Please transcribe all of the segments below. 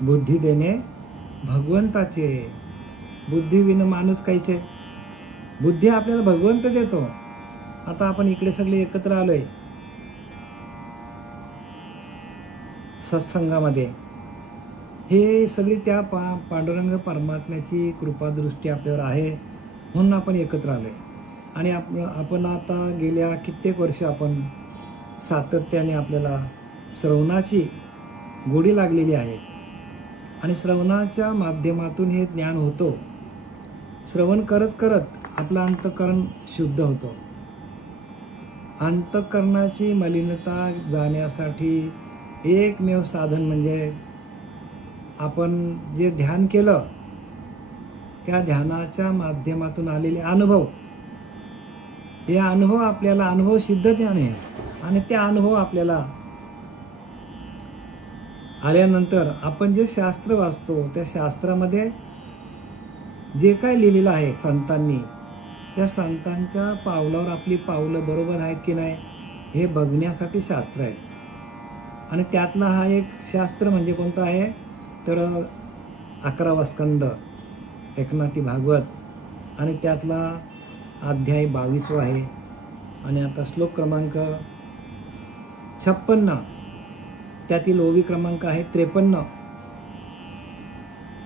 बुद्धी देणे भगवंताचे. बुद्धीविन माणूस काहीचे. बुद्धी आपल्याला भगवंत देतो. आता आपण इकडे सगळे एकत्र आलोय सत्संगामध्ये. हे सगळी त्या पांडुरंग परमात्म्याची कृपादृष्टी आपल्यावर आहे म्हणून आपण एकत्र आलोय. आणि आपण आता गेल्या कित्येक वर्ष आपण सातत्याने आपल्याला श्रवणाची गोडी लागलेली आहे आणि श्रवणाच्या माध्यमातून हे ज्ञान होतो. श्रवण करत करत आपलं अंतःकरण शुद्ध होतं. अंतःकरणाची मलिनता जाण्यासाठी एकमेव साधन म्हणजे आपण जे ध्यान केलं त्या ध्यानाच्या माध्यमातून आलेले अनुभव. हे अनुभव आपल्याला अनुभव सिद्ध ज्ञान आहे आणि ते अनुभव आपल्याला आल्यानंतर आपण जे शास्त्र वाचतो त्या शास्त्रामध्ये जे काय लिहिलेलं आहे संतांनी, त्या संतांच्या पावलावर आपली पावलं बरोबर आहेत की नाही हे बघण्यासाठी शास्त्र आहे. आणि त्यातला हा एक शास्त्र म्हणजे कोणता आहे तर 11वा स्कंद एकनाथी भागवत आणि त्यातला अध्याय 22 आहे. आणि आता श्लोक क्रमांक 56 त्यातील ओवी क्रमांक आहे 53.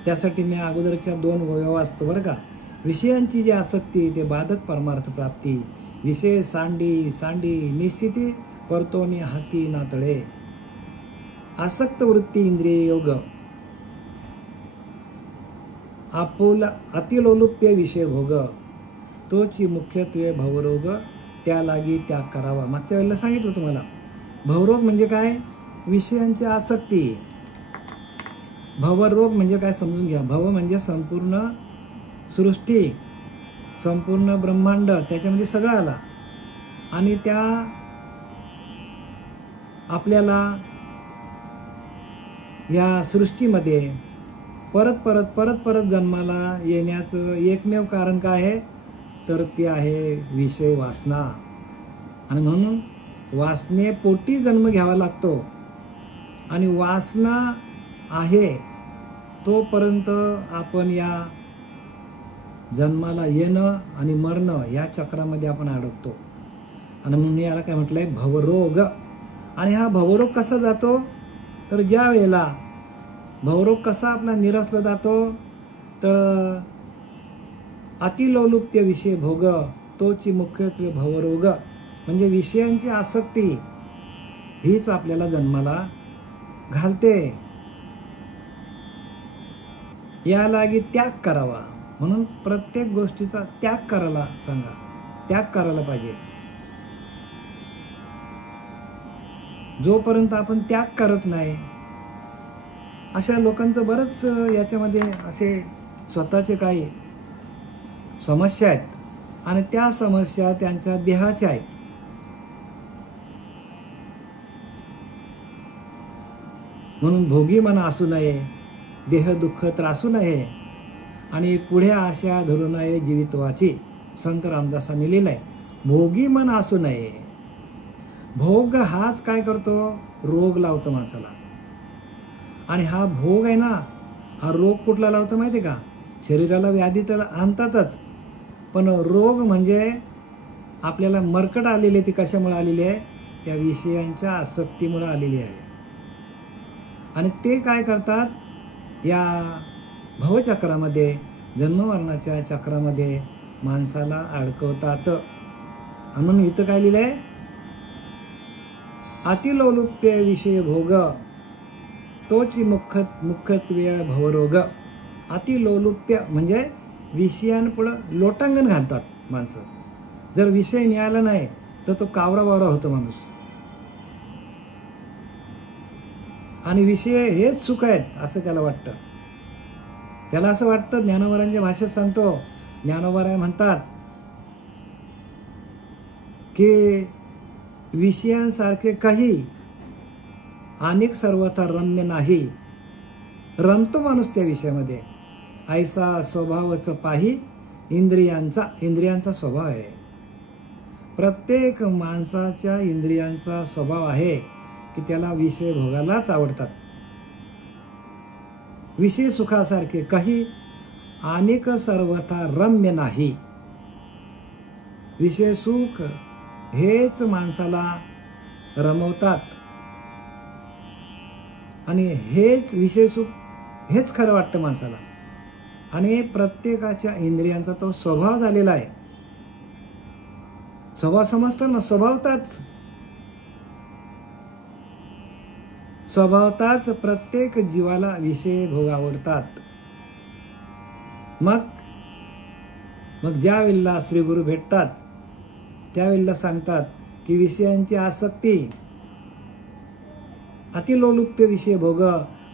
त्यासाठी मी अगोदरच्या 2 ओव्या वाचतो बरं का. विषयांची जी आसक्ती ते बाधक परमार्थ प्राप्ती. विषय सांडी सांडी निश्चिती परतोनी हाती नातळे. आसक्त वृत्ती इंद्रिय योग आपुला अतिलोलुप्य विषय भोग. तोची मुख्यत्वे भवरोग त्या लागी त्याग करावा. मागच्या वेळेला सांगितलं तुम्हाला. भवरोग म्हणजे काय? विषयांची आसक्ती. भवरोग म्हणजे काय समजून घ्या. भव म्हणजे संपूर्ण सृष्टी, संपूर्ण ब्रह्मांड, त्याच्यामध्ये सगळं आला आणि त्या आपल्याला या सृष्टीमध्ये परत परत परत परत जन्माला येण्याचं एकमेव कारण काय आहे तर ते आहे विषय वासना. आणि म्हणून वासनेपोटी जन्म घ्यावा लागतो. आणि वासना आहे तोपर्यंत आपण या जन्माला येणं आणि मरणं या चक्रामध्ये आपण अडकतो. आणि म्हणून याला काय म्हटलंय भवरोग. आणि हा भवरोग कसा जातो तर ज्या वेळेला भवरोग कसा आपला निरसला जातो तर अतिलोलुप्य विषय भोग तोची मुख्यत्वे भवरोग. म्हणजे विषयांची आसक्ती हीच आपल्याला जन्माला घालते. या लागी त्याग करावा. म्हणून प्रत्येक गोष्टीचा त्याग करायला सांगा. त्याग करायला पाहिजे. जोपर्यंत आपण त्याग करत नाही अशा लोकांचं बरंच याच्यामध्ये असे स्वतःचे काही समस्या आहेत आणि त्या समस्या त्यांच्या देहाच्या आहेत. म्हणून भोगी मन असू नये, देह दुःख त्रासू नये आणि पुढे आशा धरू नये जीवितवाची. संत रामदासांनी लिहिलंय भोगी मन असू नये. भोग हाच काय करतो रोग लावतो माणसाला. आणि हा भोग आहे ना हा रोग कुठला लावतो माहिती का. शरीराला व्याधी तर आणतातच पण रोग म्हणजे आपल्याला मरकट आलेली ती कशामुळे आलेली आहे त्या विषयांच्या आसक्तीमुळे आलेली आहे. आणि ते काय करतात या भवचक्रामध्ये जन्ममरणाच्या चक्रामध्ये माणसाला अडकवतात. म्हणून इथं काय लिहिलंय अतिलोलुप्य विषय भोग तोची मुख्यत्वे भवरोग. अतिलोलुप्य म्हणजे विषयांपुढं लोटांगण घालतात माणसं. जर विषय मिळाला नाही तर तो कावरा बावरा होतो माणूस. आणि विषय हेच सुख आहेत असं त्याला वाटतं. त्याला असं वाटतं. ज्ञानोबारांच्या भाषेत सांगतो. ज्ञानोबा म्हणतात की विषयांसारखे काही अनेक सर्वथा रम्य नाही. रमतो माणूस त्या विषयामध्ये. ऐसा स्वभावच पाही इंद्रियांचा स्वभाव आहे. प्रत्येक माणसाच्या इंद्रियांचा स्वभाव आहे की त्याला विषय भोगायलाच आवडतात. विषय सुखासारखे काही अनेक सर्वथा रम्य नाही. विषय सुख हेच माणसाला रमवतात आणि हेच विषय सुख हेच खरं वाटतं माणसाला. आणि प्रत्येकाच्या इंद्रियांचा तो स्वभाव झालेला आहे. स्वभाव समजतो ना, स्वभावताच प्रत्येक जीवाला विषय भोग आवडतात. मग ज्या वेळेला श्री गुरु भेटतात त्यावेळेला सांगतात की विषयांची आसक्ती अतिलोलुप्य विषय भोग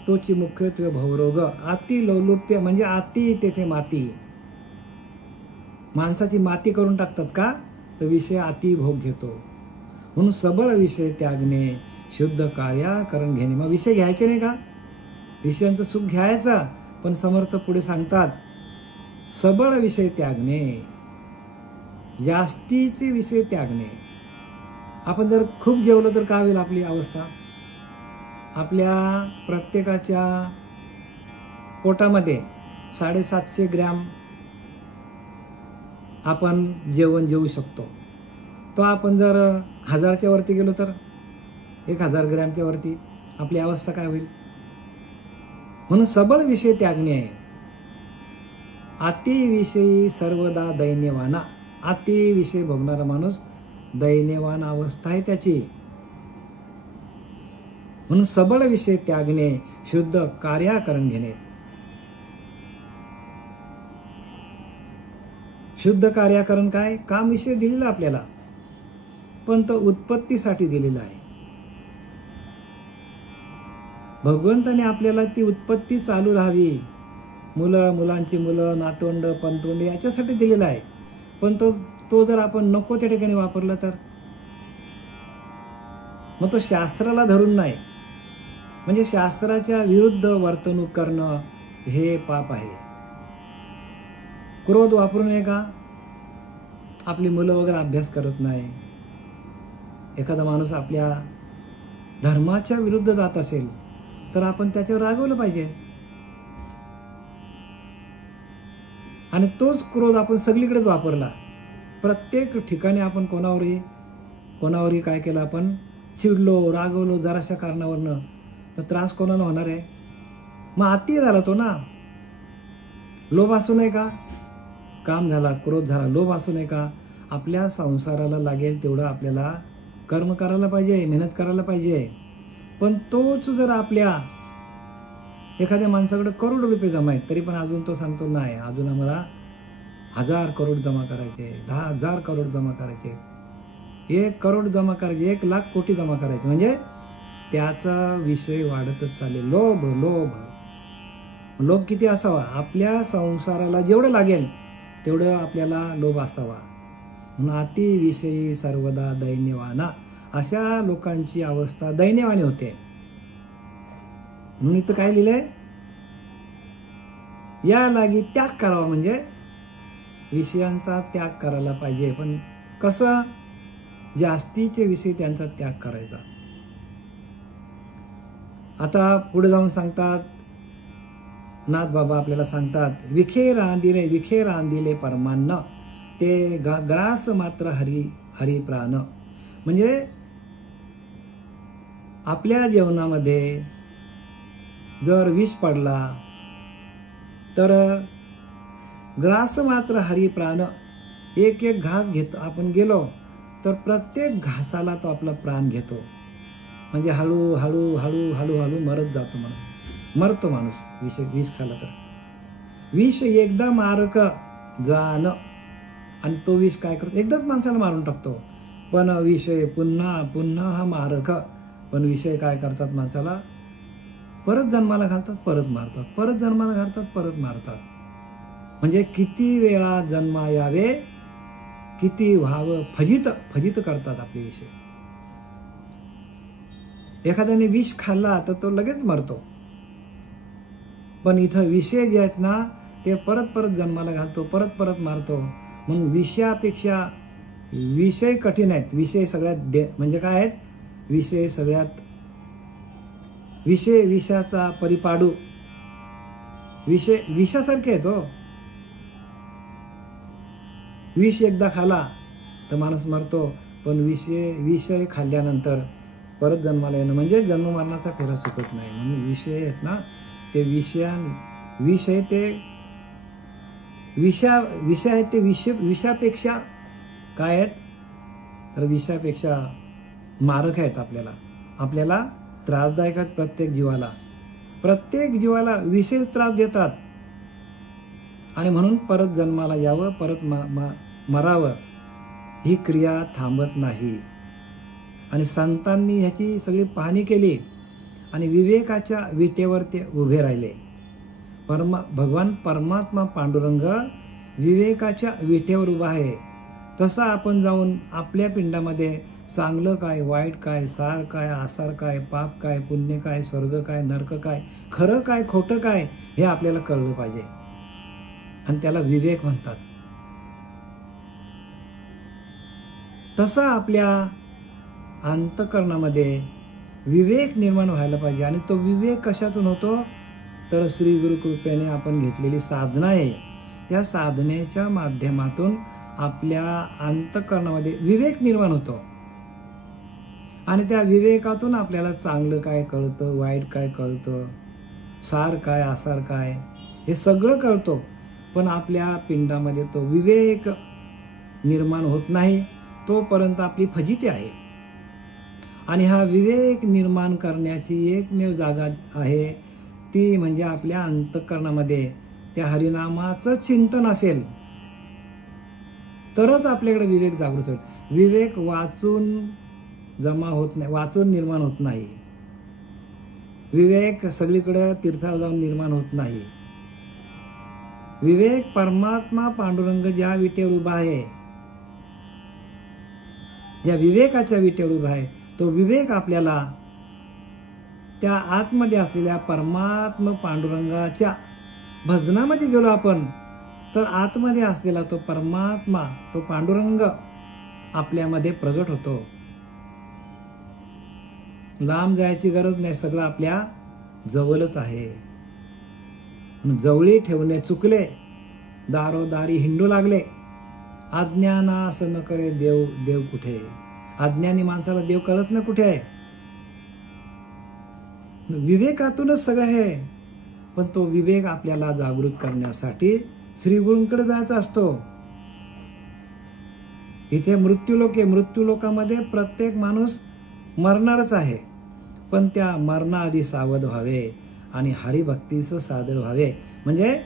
तोची मुख्यत्वे भवरोग. अतिलोलुप्य म्हणजे अति तेथे माती. माणसाची माती करून टाकतात का, तर विषय अति भोग घेतो. म्हणून सबळ विषय त्यागणे शुद्ध कार्या करून घेणे. मग विषय घ्यायचे नाही का, विषयांचं सुख घ्यायचं, पण समर्थ पुढे सांगतात सबळ विषय त्यागणे, जास्तीचे विषय त्यागणे. आपण जर खूप जेवलो तर काय होईल आपली अवस्था. आपल्या प्रत्येकाच्या पोटामध्ये 750 ग्रॅम आपण जेवण जेवू शकतो. तो आपण जर 1000च्या वरती गेलो तर 1000 ग्रॅमच्या वरती आपली अवस्था काय होईल. म्हणून सबळ विषय त्यागणे आहे. अतिविषयी सर्वदा दैन्यवाना. अतिविषय भोगणारा माणूस दैन्यवान अवस्था आहे त्याची. म्हणून सबळ विषय त्यागणे शुद्ध कार्याकरण घेणे. शुद्ध कार्याकरण काय, काम विषय दिलेला आपल्याला, पण तो उत्पत्तीसाठी दिलेला आहे. भगवंताने आपल्याला ती उत्पत्ती चालू राहावी, मुलांची मुलं, नातवंड, पंतवंड याच्यासाठी दिलेला आहे. पण तो जर आपण नको त्या ठिकाणी वापरला तर मग तो शास्त्राला धरून नाही. म्हणजे शास्त्राच्या विरुद्ध वर्तणूक करणं हे पाप आहे. क्रोध वापरू नये का, आपली मुलं वगैरे अभ्यास करत नाही, एखादा माणूस आपल्या धर्माच्या विरुद्ध जात असेल तर आपण त्याच्यावर रागवलं पाहिजे. आणि तोच क्रोध आपण सगळीकडेच वापरला, प्रत्येक ठिकाणी आपण कोणावरही काय केलं, आपण चिडलो, रागवलो जराशा कारणावरनं, तर त्रास कोणाला होणार आहे. मग अति झाला तो ना. लोभ असू नये का, काम झाला, क्रोध झाला, लोभ असू नये का. आपल्या संसाराला लागेल तेवढं आपल्याला कर्म करायला पाहिजे, मेहनत करायला पाहिजे. पण तोच जर आपल्या एखाद्या माणसाकडे करोड रुपये जमा आहेत तरी पण अजून तो सांगतो नाही, अजून आम्हाला 1000 करोड जमा करायचे, 10,000 करोड जमा करायचे, 1 करोड जमा करायचे, 1 लाख कोटी जमा करायचे. म्हणजे त्याचा विषय वाढतच चालेल. लोभ किती असावा, आपल्या संसाराला जेवढं लागेल तेवढं आपल्याला लोभ असावा. म्हणून अतिविषयी सर्वदा दैन्यवाना. अशा लोकांची अवस्था दैन्यवानी होते. म्हणून इथं काय लिहिलंय, या लागी त्याग करावा, म्हणजे विषयांचा त्याग करायला पाहिजे. पण कसं, जास्तीचे विषय त्यांचा त्याग करायचा. आता पुढे जाऊन सांगतात, नाथ बाबा आपल्याला सांगतात, विखे रांदिले परमान्न ते ग्रास मात्र हरी प्राण. म्हणजे आपल्या जेवणामध्ये जर विष पडला तर ग्रास मात्र हरी प्राण. एक घास घेतो आपण गेलो तर प्रत्येक घासाला तो आपला प्राण घेतो. म्हणजे हळू मरत जातो, मरतो माणूस विष खाल्ला तर. विष एकदा मारक जाण, आणि तो विष काय करतो, एकदाच माणसाला मारून टाकतो. पण विषय पुन्हा हा मारक. पण विषय काय करतात, माणसाला परत जन्माला घालतात, परत मारतात, परत जन्माला घालतात, परत मारतात. म्हणजे किती वेळा जन्मा यावे, किती व्हावं, फजित करतात आपले विषय. एखाद्याने विष खाल्ला तर तो लगेच मरतो. पण इथं विषय जे आहेत ना ते परत जन्माला घालतो, परत मारतो. म्हणून विषयापेक्षा विषय कठीण आहेत. विषय सगळ्यात म्हणजे काय आहेत, विषय सगळ्यात विषयाचा परिपाडू विषासारखे आहेत हो. विष एकदा खाला तर माणूस मरतो, पण विषय खाल्ल्यानंतर परत जन्माला येणं म्हणजे जन्म मरणाचा फेरा चुकत नाही. म्हणून विषय आहेत ना, ते विषय ते विषापेक्षा काय आहेत तर विषापेक्षा मारक आहेत. आपल्याला त्रासदायक आहेत. प्रत्येक जीवाला विशेष त्रास देतात. आणि म्हणून परत जन्माला यावं, परत मरावं ही क्रिया थांबत नाही. आणि संतांनी ह्याची सगळी पाहणी केली आणि विवेकाच्या विटेवर ते उभे राहिले. भगवान परमात्मा पांडुरंग विवेकाच्या विटेवर उभा आहे. तसा आपण जाऊन आपल्या पिंडामध्ये चांगलं काय, वाईट काय, सार काय, आसार काय, पाप काय, पुण्य काय, स्वर्ग काय, नरक काय, खरं काय, खोटं काय हे आपल्याला कळलं पाहिजे. आणि त्याला विवेक म्हणतात. तसा आपल्या अंतःकरणामध्ये विवेक निर्माण व्हायला पाहिजे. आणि तो विवेक कशातून होतो तर श्री गुरु कृपेने आपण घेतलेली साधना आहे. त्या साधनेच्या माध्यमातून आपल्या अंतःकरणामध्ये विवेक निर्माण होतो. आणि त्या विवेकातून आपल्याला चांगलं काय कळतं, वाईट काय कळतं, सार काय, आसार काय हे सगळं कळतो. पण आपल्या पिंडामध्ये तो विवेक निर्माण होत नाही, तोपर्यंत आपली फजिती आहे. आणि हा विवेक निर्माण करण्याची एकमेव जागा आहे ती म्हणजे आपल्या अंतःकरणामध्ये त्या हरिनामाचं चिंतन असेल तरच आपल्याकडे विवेक जागृत होईल. विवेक वाचून जमा होत नाही, वाचून निर्माण होत नाही. विवेक सगळीकडे तीर्थाला जाऊन निर्माण होत नाही. विवेक परमात्मा पांडुरंग ज्या विटेवर उभा आहे, ज्या विवेकाच्या विटेवर उभा आहे, तो विवेक आपल्याला त्या आतमध्ये असलेल्या परमात्मा पांडुरंगाच्या भजनामध्ये गेलो आपण तर आतमध्ये असलेला तो परमात्मा, तो पांडुरंग आपल्यामध्ये प्रगट होतो. लांब जायची गरज नाही, सगळं आपल्या जवळच आहे. जवळी ठेवणे चुकले, दारोदारी हिंडू लागले. अज्ञानास न करे देव कुठे. अज्ञानी माणसाला देव कळत नाही कुठे आहे. विवेकातूनच सगळं आहे. पण तो विवेक आपल्याला जागृत करण्यासाठी श्री गुरूंकडे जायचा असतो. इथे मृत्यूलोक आहे. मृत्यूलोकामध्ये प्रत्येक माणूस मरणारच आहे. पण त्या मरणाआधी सावध व्हावे आणि हरिभक्तीचं सादर व्हावे. म्हणजे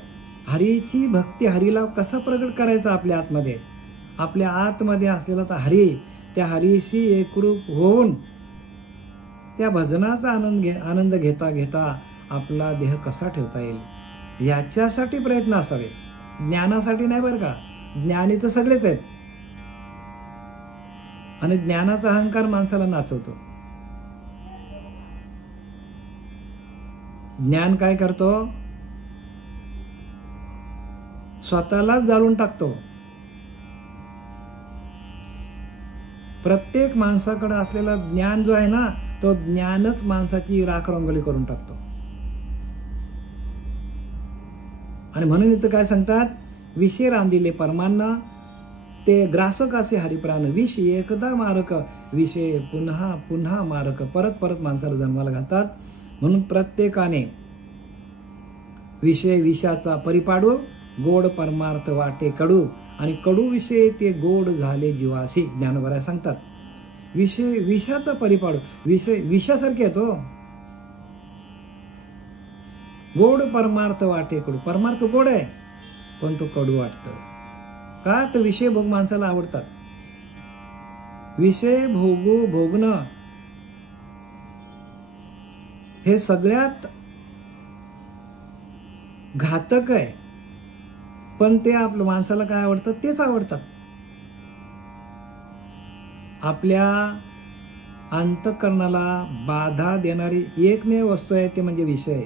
हरीची भक्ती, हरीला कसा प्रगट करायचा आपल्या आतमध्ये. आपल्या आतमध्ये असलेला तर हरी, त्या हरीशी एकरूप होऊन त्या भजनाचा आनंद घेता घेता आपला देह कसा ठेवता येईल याच्यासाठी प्रयत्न असावे. ज्ञानासाठी नाही बरं का. ज्ञानी तर सगळेच आहेत. आणि ज्ञानाचा अहंकार माणसाला नाचवतो. ज्ञान काय करतो, स्वतःलाच जाळून टाकतो. प्रत्येक माणसाकडे असलेला ज्ञान जो आहे ना, तो ज्ञानच माणसाची राख रंगोली करून टाकतो. आणि म्हणून इथं काय सांगतात, विषय रांधिले परमांना ते ग्रासक असे हरिप्राण. विष एकदा मारक, विषय पुन्हा पुन्हा मारक. परत परत माणसाला जन्माला घालतात. म्हणून प्रत्येकाने विषय विषाचा परिपाडू, गोड परमार्थ वाटे कडू, आणि कडू विषय ते गोड झाले जीवाशी. ज्ञानोबा सांगतात विषय विषाचा परिपाडू. विषय विषासारखे येतो. गोड परमार्थ वाटे कडू. परमार्थ गोड आहे पण तो कडू वाटतं. का तर विषय भोग माणसाला आवडतात. विषय भोगणं हे सगळ्यात घातक आहे. पण ते आपल्या माणसाला काय आवडतं, तेच आवडतात. आपल्या अंतःकरणाला बाधा देणारी एकमेव वस्तू आहे ते म्हणजे विषय.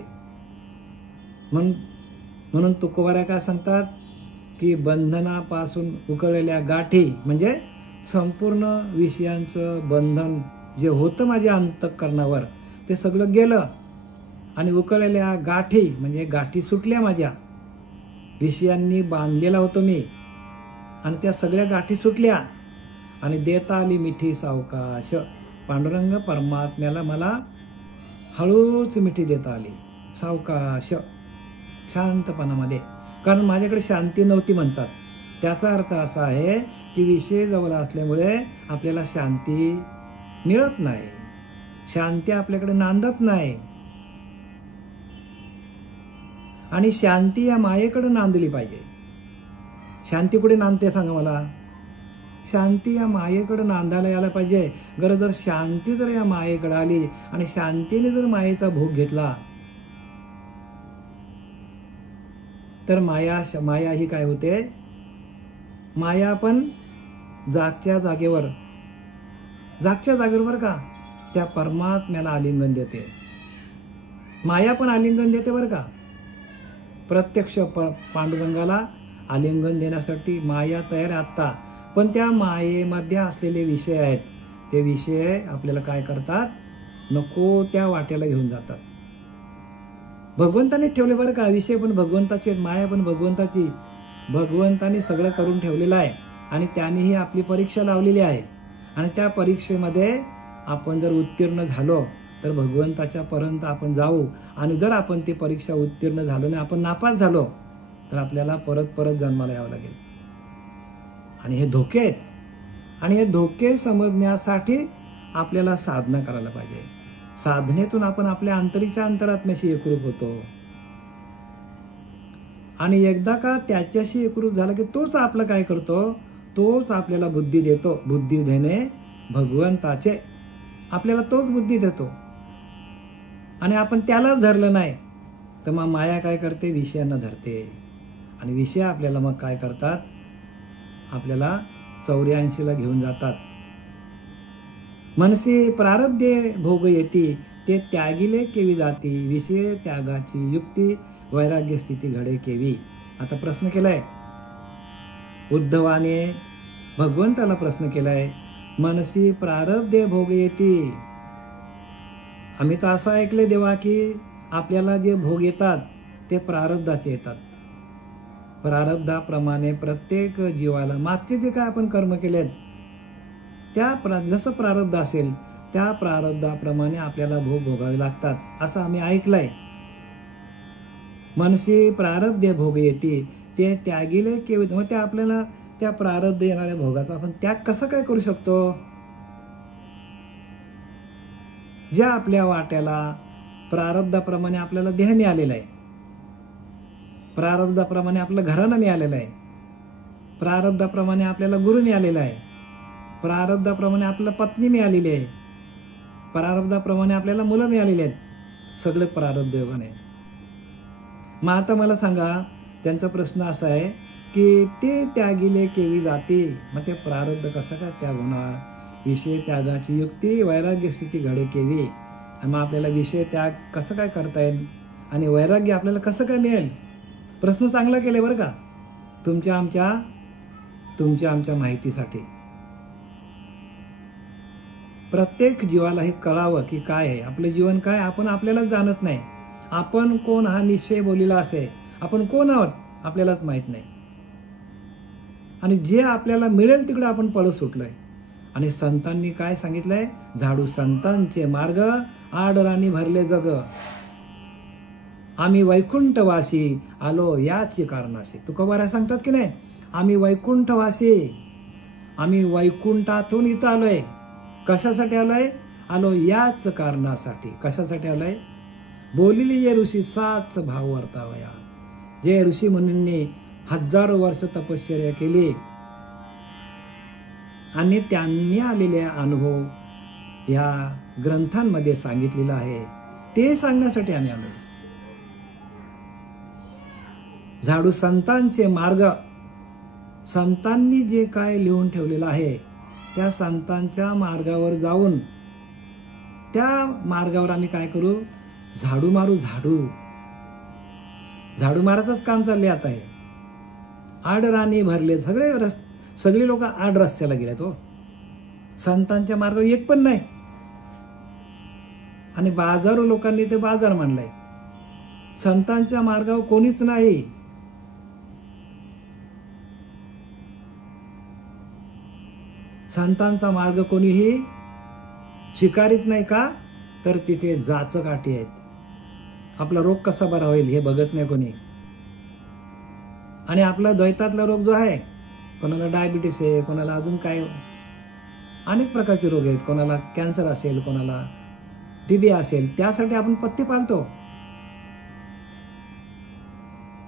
म्हणून तुकोबारा काय सांगतात की बंधनापासून उकळलेल्या गाठी, म्हणजे संपूर्ण विषयांचं बंधन जे होतं माझ्या अंतःकरणावर ते सगळं गेलं. आणि उकळलेल्या गाठी म्हणजे गाठी सुटल्या माझ्या, विषयांनी बांधलेला होतो मी, आणि त्या सगळ्या गाठी सुटल्या आणि देता आली मिठी सावकाश. पांडुरंग परमात्म्याला मला हळूच मिठी देता आली, सावकाश, शांतपणामध्ये. कारण माझ्याकडे शांती नव्हती म्हणतात. त्याचा अर्थ असा आहे की विषय जवळ असल्यामुळे आपल्याला शांती मिळत नाही, शांती आपल्याकडे नांदत नाही. आणि शांती या मायेकडे नांदली पाहिजे. शांती कुठे नांदते सांगा मला? शांती या मायेकडे नांदायला यायला पाहिजे. जर शांती जर या मायेकडे आली आणि शांतीने जर मायेचा भोग घेतला तर माया ही काय होते? माया पण जागच्या जागेवर बरं का त्या परमात्म्याला आलिंगन देते. माया पण आलिंगन देते बरं का. प्रत्यक्ष पांडुरंगाला आलिंगन देण्यासाठी माया तयार आहे आत्ता. पण त्या मायेमध्ये असलेले विषय आहेत, ते विषय आपल्याला काय करतात? नको त्या वाट्याला घेऊन जातात. भगवंताने ठेवले बरं का, विषय पण भगवंताचे, माया पण भगवंताची. भगवंताने सगळं करून ठेवलेलं आहे आणि त्यानेही आपली परीक्षा लावलेली आहे. आणि त्या परीक्षेमध्ये आपण जर उत्तीर्ण झालो तर भगवंताच्या पर्यंत आपण जाऊ. आणि जर आपण ती परीक्षा उत्तीर्ण झालो आणि आपण नापास झालो तर आपल्याला परत जन्माला यावं लागेल. आणि हे धोके आहेत. आणि हे धोके समजण्यासाठी आपल्याला साधना करायला पाहिजे. साधनेतून आपण आपल्या अंतरीच्या अंतरात्म्याशी एकरूप होतो. आणि एकदा का त्याच्याशी एकरूप झाला की तोच आपलं काय करतो? तोच आपल्याला बुद्धी देतो. बुद्धी देणे भगवंताचे, आपल्याला तोच बुद्धी देतो. आणि आपण त्यालाच धरलं नाही तर मग माया काय करते? विषयांना धरते. आणि विषय आपल्याला मग काय करतात? आपल्याला 84ला घेऊन जातात. मनसी प्रारब्धे भोग येती, ते त्यागिले केवी जाती, विषय त्यागाची युक्ती, वैराग्य स्थिती घडे केवी. आता प्रश्न केलाय उद्धवाने, भगवंताला प्रश्न केलाय, मनसी प्रारब्धे भोग येती. आम्ही तर असं ऐकले देवा की आपल्याला जे भोग येतात ते प्रारब्धाचे येतात. प्रारब्धाप्रमाणे प्रत्येक जीवाला मागचे जे काय आपण कर्म केलेत त्या जसं प्रारब्ध असेल त्या प्रारब्धाप्रमाणे आपल्याला भोग भोगावे लागतात असं आम्ही ऐकलंय. मनसी प्रारब्धे भोग येते ते त्यागिले केवळ. मग ते आपल्याला त्या प्रारब्ध येणाऱ्या भोगाचा आपण त्याग कसं काय करू शकतो? ज्या आपल्या वाट्याला प्रारब्धाप्रमाणे आपल्याला देह मिळालेला आहे, प्रारब्धाप्रमाणे आपलं घराणं मिळालेलं आहे, प्रारब्धाप्रमाणे आपल्याला गुरु मिळालेला आहे, प्रारब्धाप्रमाणे आपल्याला पत्नी मिळालेली आहे, प्रारब्धाप्रमाणे आपल्याला मुलं मिळालेली आहेत, सगळं प्रारब्ध योगाने. मग आता मला सांगा, त्यांचा प्रश्न असा आहे की ते त्यागिले केवी जाते. मग ते प्रारब्ध कसं काय त्याग होणार? विषय त्यागाची युक्ती, वैराग्य स्थिती घडे केवी. मग आपल्याला विषय त्याग कसं काय करता येईल आणि वैराग्य आपल्याला कसं काय मिळेल? प्रश्न चांगला केले बरं का, तुमच्या आमच्या माहितीसाठी. प्रत्येक जीवाला हे कळावं की काय आहे आपलं जीवन, काय आपण आपल्यालाच जाणत नाही. आपण कोण हा निश्चय बोललेला असे, आपण कोण आहोत आपल्यालाच माहित नाही. आणि जे आपल्याला मिळेल तिकडे आपण पळत सुटलोय. आणि संतांनी काय सांगितलंय? झाडू संतांचे मार्ग, आडराणी भरले जग, आम्ही वैकुंठवासी आलो याची कारणाशी. तुकोबारा सांगतात की नाही, आम्ही वैकुंठवासी, आम्ही वैकुंठातून इथं आलोय. कशासाठी आलोय? आलो याच कारणासाठी. कशासाठी आलोय? बोलिली ये ऋषी साच भाव वर्तावया. जे ऋषी मुनींनी हजारो वर्ष तपश्चर्या केली आणि त्यांनी आलेले अनुभव या ग्रंथांमध्ये सांगितलेला आहे, ते सांगण्यासाठी आम्ही आलो. झाडू संतांचे मार्ग, संतांनी जे काय लिहून ठेवलेलं आहे त्या संतांच्या मार्गावर जाऊन त्या मार्गावर आम्ही काय करू? झाडू मारू. झाडू मारायचंच काम चालले आता आहे. आडराणी भरले, सगळे लोक आड रस्त्याला गेलेत हो. संतांच्या मार्गावर एक पण नाही. आणि बाजारू लोकांनी ते बाजार मांडलाय. संतांच्या मार्गावर कोणीच नाही. संतांचा मार्ग कोणीही स्वीकारित नाही. का तर तिथे जाचकाठी आहेत. आपला रोग कसा बरा होईल हे बघत नाही कोणी. आणि आपला द्वैतातला रोग जो आहे, कोणाला डायबिटीस आहे, कोणाला अजून काय अनेक प्रकारचे रोग आहेत, कोणाला कॅन्सर असेल, कोणाला टीबी असेल, त्यासाठी आपण पथ्य पाळतो.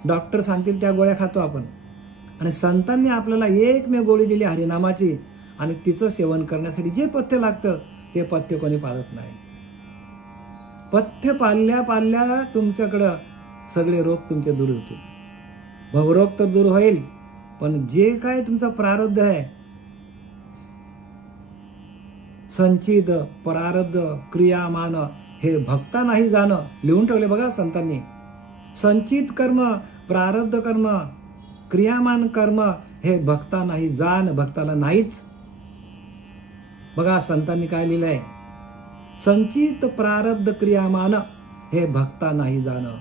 डॉक्टर सांगतील त्या गोळ्या खातो आपण. आणि संतांनी आपल्याला एकमेव गोळी दिली हरिनामाची, आणि तिचं सेवन करण्यासाठी जे पथ्य लागतं ते पथ्य कोणी पाळत नाही. पथ्य पाळल्या पाळल्या तुमच्याकडं सगळे रोग तुमचे दूर होतील. भवरोग तर दूर होईल, पण जे काय तुमचं प्रारब्ध आहे, संचित प्रारब्ध क्रियामान हे भक्ता नाही जाणं लिहून ठेवले बघा संतांनी. संचित कर्म, प्रारब्ध कर्म, क्रियामान कर्म हे भक्ता नाही जाण, भक्ताला नाहीच. बघा संतांनी काय लिहिलंय, संचित प्रारब्ध क्रियामान हे भक्ता नाही जाणं.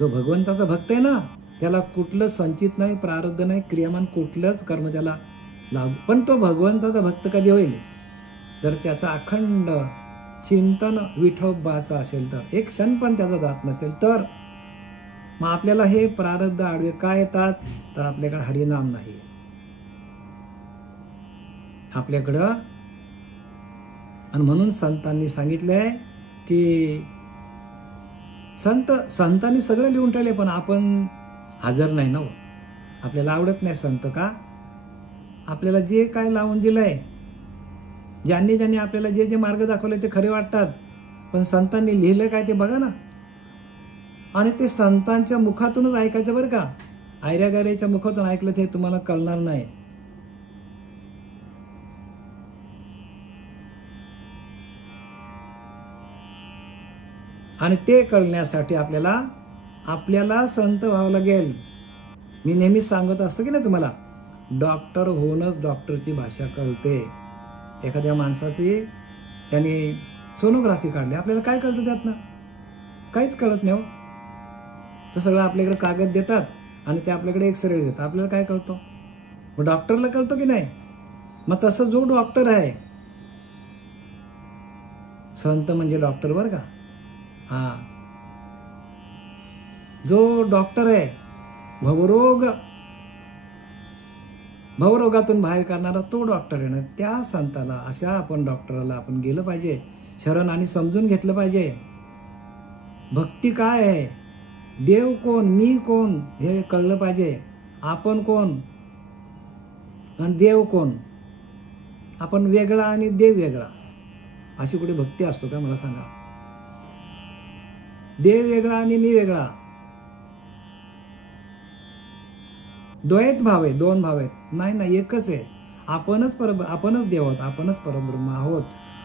जो भगवंताचा भक्त आहे ना, त्याला कुठलं संचित नाही, प्रारब्ध नाही, क्रियामान कुठलंच कर्म त्याला लागू. पण तो भगवंताचा भक्त कधी होईल, तर त्याचा अखंड चिंतन विठोबाचा असेल तर, एक क्षण पण त्याचा जात नसेल तर. मग आपल्याला हे प्रारब्ध आडवे काय येतात, तर आपल्याकडे हरिनाम नाही आपल्याकडं. आणि म्हणून संतांनी सांगितलंय की संतांनी सगळे लिहून ठेवले, पण आपण हजर नाही ना. आपल्याला आवडत नाही संत. का? आपल्याला जे काय लावून दिलंय, ज्यांनी ज्यांनी आपल्याला जे जे मार्ग दाखवले ते खरे वाटतात, पण संतांनी लिहिलं काय ते बघा ना. आणि ते संतांच्या मुखातूनच ऐकायचं बरं का. आयऱ्यागाऱ्याच्या मुखातून ऐकलं ते तुम्हाला कळणार नाही. आणि ते कळण्यासाठी आपल्याला संत व्हावं लागेल. मी नेहमीच सांगत असतो की नाही तुम्हाला, डॉक्टर होऊनच डॉक्टरची भाषा कळते. एखाद्या माणसाची त्यांनी सोनोग्राफी काढली, आपल्याला काय कळतं त्यातनं? काहीच कळत नाही हो. तो सगळं आपल्याकडे कागद देतात आणि ते आपल्याकडे एक्सरे देतात, आपल्याला काय कळतो? मग डॉक्टरला कळतो की नाही? मग तसं जो डॉक्टर आहे, संत म्हणजे डॉक्टर बरं का. हा, जो डॉक्टर आहे, भवरोगातून बाहेर काढणारा तो डॉक्टर आहे ना, त्या संताला, अशा आपण डॉक्टरला आपण गेलं पाहिजे शरण आणि समजून घेतलं पाहिजे. भक्ती काय आहे, देव कोण, मी कोण हे कळलं पाहिजे. आपण कोण आणि देव कोण, आपण वेगळा आणि देव वेगळा, अशी कुठे भक्ती असतो का मला सांगा? देव वेगळा आणि मी वेगळा, द्वैत भाव आहे, दोन भाव आहेत. नाही ना, एकच आहे. आपणच देव आहोत, आपणच परब्रह्म आहोत.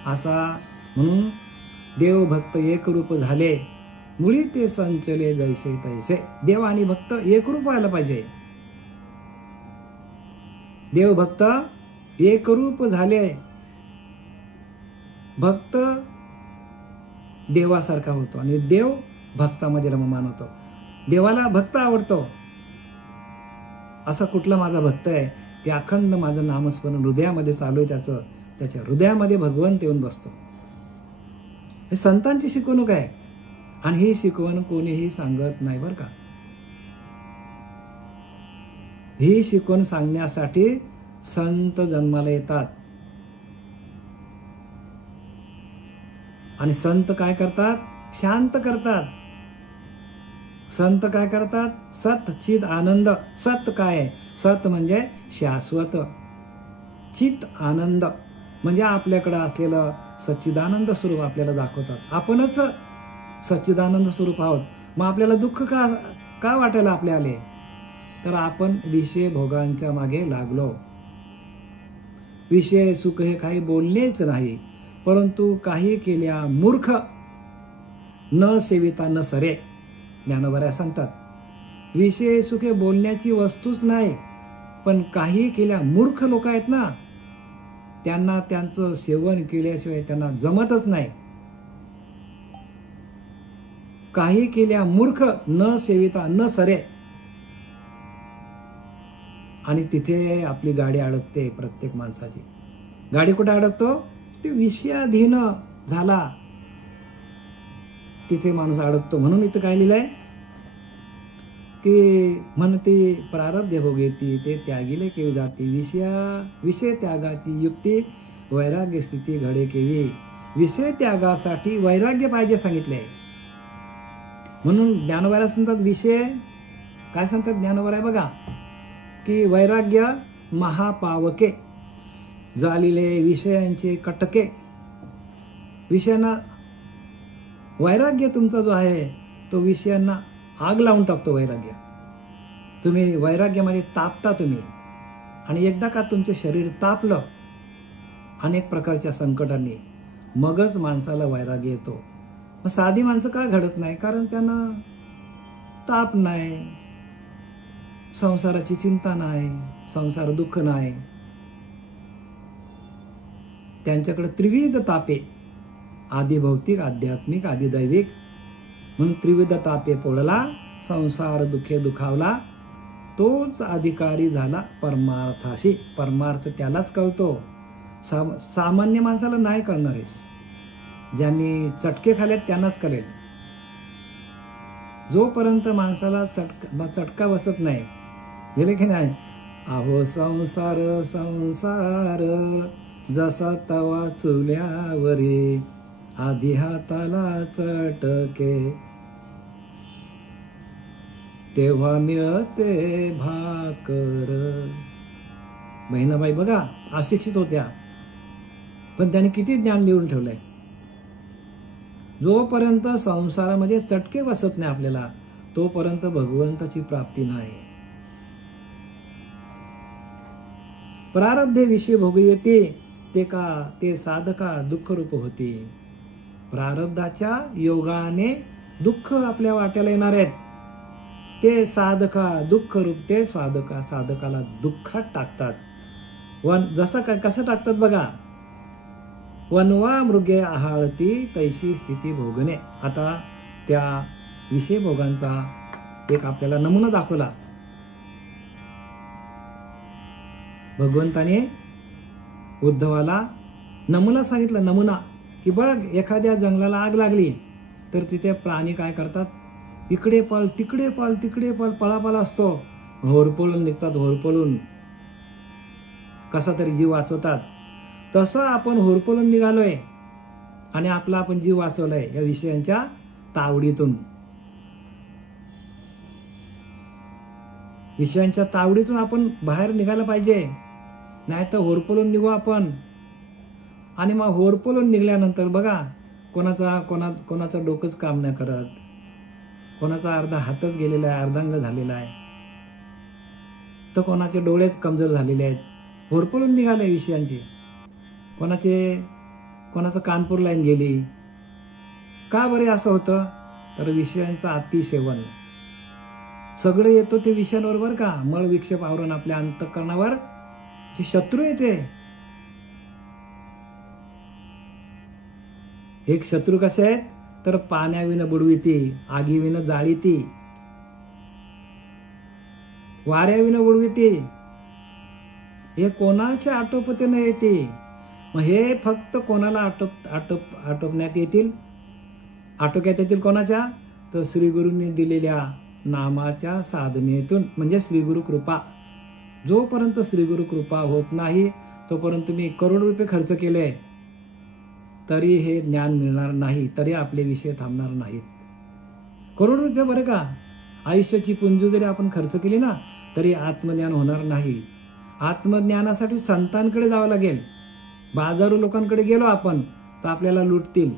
असा म्हणून देव भक्त एक रूप झाले, मुळी ते संचले जैसे तैसे. देव आणि भक्त एक रूप व्हायला पाहिजे. देव भक्त एक रूप झाले, भक्त देवासारखा होतो आणि देव भक्तामध्ये रममान होतो. देवाला भक्त आवडतो. असा कुठला माझा भक्त आहे की अखंड माझं नामस्मरण हृदयामध्ये चालू आहे, त्याच्या हृदयामध्ये भगवंत येऊन बसतो. हे संतांची शिकवणूक आहे. आणि ही शिकवण कोणीही सांगत नाही बरं का. ही शिकवण सांगण्यासाठी संत जन्माला येतात. आणि संत काय करतात? शांत करतात. संत काय करतात? सत चित आनंद. सत काय आहे? सत म्हणजे शाश्वत. चित आनंद म्हणजे आपल्याकडे असलेलं सच्चिदानंद स्वरूप आपल्याला दाखवतात. आपणच सच्चिदानंद स्वरूप आहोत. मग आपल्याला दुःख का वाटायला आपल्याला? तर आपण विषय भोगांच्या मागे लागलो. विषय सुख हे काही बोललेच नाही, परंतु काही केल्या मूर्ख न सेविता न सरे. ज्ञानोबा सांगतात, विषय सुखे बोलण्याची वस्तूच नाही, पण काही केल्या मूर्ख लोक आहेत ना, त्यांना त्यांचं सेवन केल्याशिवाय त्यांना जमतच नाही. काही केल्या मूर्ख न सेविता न सरे. आणि तिथे आपली गाडी अडकते. प्रत्येक माणसाची गाडी कुठे अडकतो? ते विषयाधीन झाला तिथे माणूस अडकतो. म्हणून इथं काय लिहिलंय की म्हणते प्रारब्ध भोगेती ते त्यागिले केवी जाती. विषय त्यागाची युक्ती वैराग्य स्थिती घडे केवी. विषय त्यागासाठी वैराग्य पाहिजे सांगितले. म्हणून ज्ञानोबाला सांगतात विषय काय सांगतात ज्ञानोबा आहे बघा की वैराग्य महापावके जालिले विषयांचे कटके. विषयांना वैराग्य तुमचा जो आहे तो विषयांना आग लावून टाकतो. वैराग्य तुम्ही वैराग्यामध्ये तापता तुम्ही. आणि एकदा का तुमचे शरीर तापलं अनेक प्रकारच्या संकटांनी मगच माणसाला वैराग्य येतो. मग साधी माणसं का घडत नाही? कारण त्यांना ताप नाही, संसाराची चिंता नाही, संसार दुःख नाही. त्यांच्याकडे त्रिविध तापे आधी भौतिक आध्यात्मिक आधी दैविक म्हणून त्रिविध तापे पोळला संसार दुःखे दुखावला तोच अधिकारी झाला परमार्थाशी. परमार्थ त्यालाच कळतो, सामान्य माणसाला नाही कळणार आहे. ज्यांनी चटके खालेत त्यांनाच कळेल. जोपर्यंत माणसाला चटका बसत नाही गेले की नाही. अहो संसार संसार जसा तवा चुल्यावरी आधी हाताला चटके तेव्हा मिळते भाकर. बहिणाबाई बघा अशिक्षित होत्या पण त्यांनी किती ज्ञान लिहून ठेवलंय. जोपर्यंत संसारामध्ये चटके बसत नाही आपल्याला तोपर्यंत भगवंताची प्राप्ती नाही. प्रारब्धे विषय भोग येते ते का ते साधका दुःख रूप होती. प्रारब्धाच्या योगाने दुःख आपल्या वाट्याला येणार आहेत. ते साधका दुःख रूप ते साधकाला दुःखात टाकतात. जसं कसं टाकतात बघा. वनवा मृगे आहाळती तैशी स्थिती भोगणे. आता त्या विषय भोगांचा एक आपल्याला नमुना दाखवला. भगवंताने उद्धवाला नमुना सांगितला. नमुना की बघ एखाद्या जंगलाला आग लागली तर तिथे प्राणी काय करतात? इकडे पळ तिकडे पळ तिकडे पळ पळापळ असतो. होरपळून निघतात. होरपळून कसा तरी जीव वाचवतात. तसं आपण होरपळून निघालोय आणि आपला आपण जीव वाचवलाय या विषयांच्या तावडीतून. विषयांच्या तावडीतून आपण बाहेर निघायला पाहिजे. नाही तर होरपळून निघू आपण. आणि मग होरपळून निघाल्यानंतर बघा कोणाचं डोकंच काम नाही करत, कोणाचा अर्धा हातच गेलेला आहे, अर्धांग झालेला आहे, तर कोणाचे डोळेच कमजोर झालेले आहेत. होरपळून निघाले विषयांचे. कोणाचं कानपूर लाईन गेली. का बरे असं होतं? तर विषयांचं अतिसेवन. सगळं येतो ते विषयांवर बरं का. मळ विक्षेप आवरण आपल्या अंतःकरणावर जे शत्रू येते. एक शत्रू कसे आहेत तर पाण्याविना बुडविती, आगीविना जाळीती, वाऱ्याविना उडविती. हे कोणाच्या आटोपतेने येते. मग हे फक्त कोणाला आटोपण्यात येतील, आटोक्यात येतील कोणाच्या? तर श्रीगुरूंनी दिलेल्या नामाच्या साधनेतून, म्हणजे श्रीगुरु कृपा. जोपर्यंत श्रीगुरु कृपा होत नाही तोपर्यंत तुम्ही करोड रुपये खर्च केले तरी हे ज्ञान मिळणार नाही, तरी आपले विषय थांबणार नाहीत. करोड रुपये बरं का, आयुष्याची पुंजी जरी आपण खर्च केली ना तरी आत्मज्ञान होणार नाही. आत्मज्ञानासाठी संतांकडे जावं लागेल. बाजारू लोकांकडे गेलो आपण तर आपल्याला लुटतील,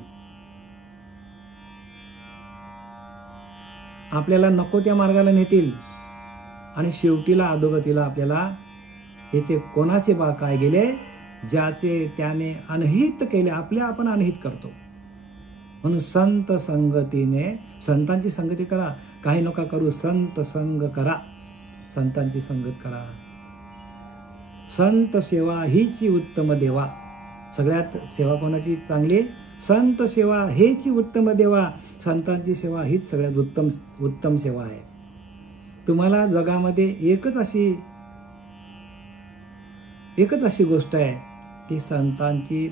आपल्याला नको त्या मार्गाला नेतील आणि शेवटीला अधोगतीला आपल्याला येथे कोणाचे बा काय गेले, ज्याचे त्याने अनहित केले आपण अनहित करतो. म्हणून संत संगतीने, संतांची संगती करा. काही नका करू, संत संग करा, संतांची संगत करा. संत सेवा हीची उत्तम देवा. सगळ्यात सेवा कोणाची चांगली? संत सेवा हेच उत्तम देवा. संतांची सेवा हीच सगळ्यात उत्तम सेवा आहे. तुम्हाला जगामध्ये एकच अशी गोष्ट आहे ती संतांची.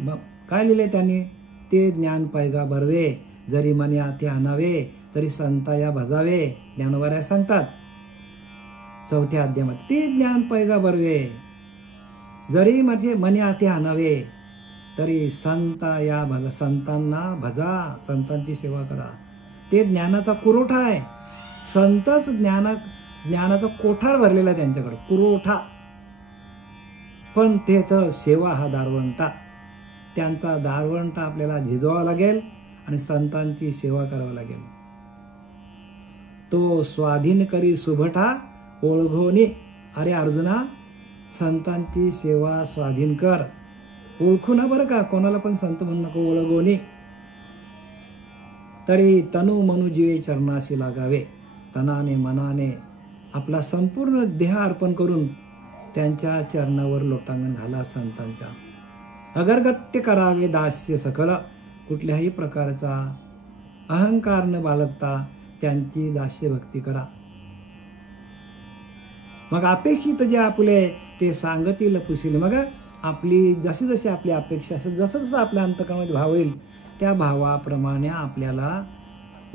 काय लिहिले त्यांनी? ते ज्ञान पैगा भरवे, जरी मने आते आणावे, तरी संता या भजावे. ज्ञानोबा सांगतात 4थ्या अध्यायामध्ये, ते ज्ञान पैगा भरवे, जरी मने आते आणावे, तरी संता या भजा. संतांना भजा, संतांची सेवा करा. ते ज्ञानाचा पुरवठा आहे. संतच ज्ञानाचा कोठार भरलेला आहे त्यांच्याकडे, पुरवठा. पण ते तर सेवा हा दारवंटा. त्यांचा दारवंटा आपल्याला झिजवावा लागेल आणि संतांची सेवा करावी लागेल. तो स्वाधीन करी सुभटा ओळखोनी. अरे अर्जुना, संतांची सेवा स्वाधीन कर. ओळखू ना बरं का, कोणाला पण संत म्हणू नको, ओळखोनी. तरी तनु मनु जीवे चरणाशी लागावे. तनाने मनाने आपला संपूर्ण देह अर्पण करून त्यांच्या चरणावर लोटांगण घाला. संतांच्या अगरगत्य करावे दास्य सकल. कुठल्याही प्रकारचा अहंकार न बाळगता त्यांची दास्य भक्ती करा. मग अपेक्षित जे आपले ते सांगतील पुसील. मग आपली जशी जशी आपली अपेक्षा असेल, जसं जसं आपल्या अंतःकरणामध्ये भाव होईल त्या भावाप्रमाणे आपल्याला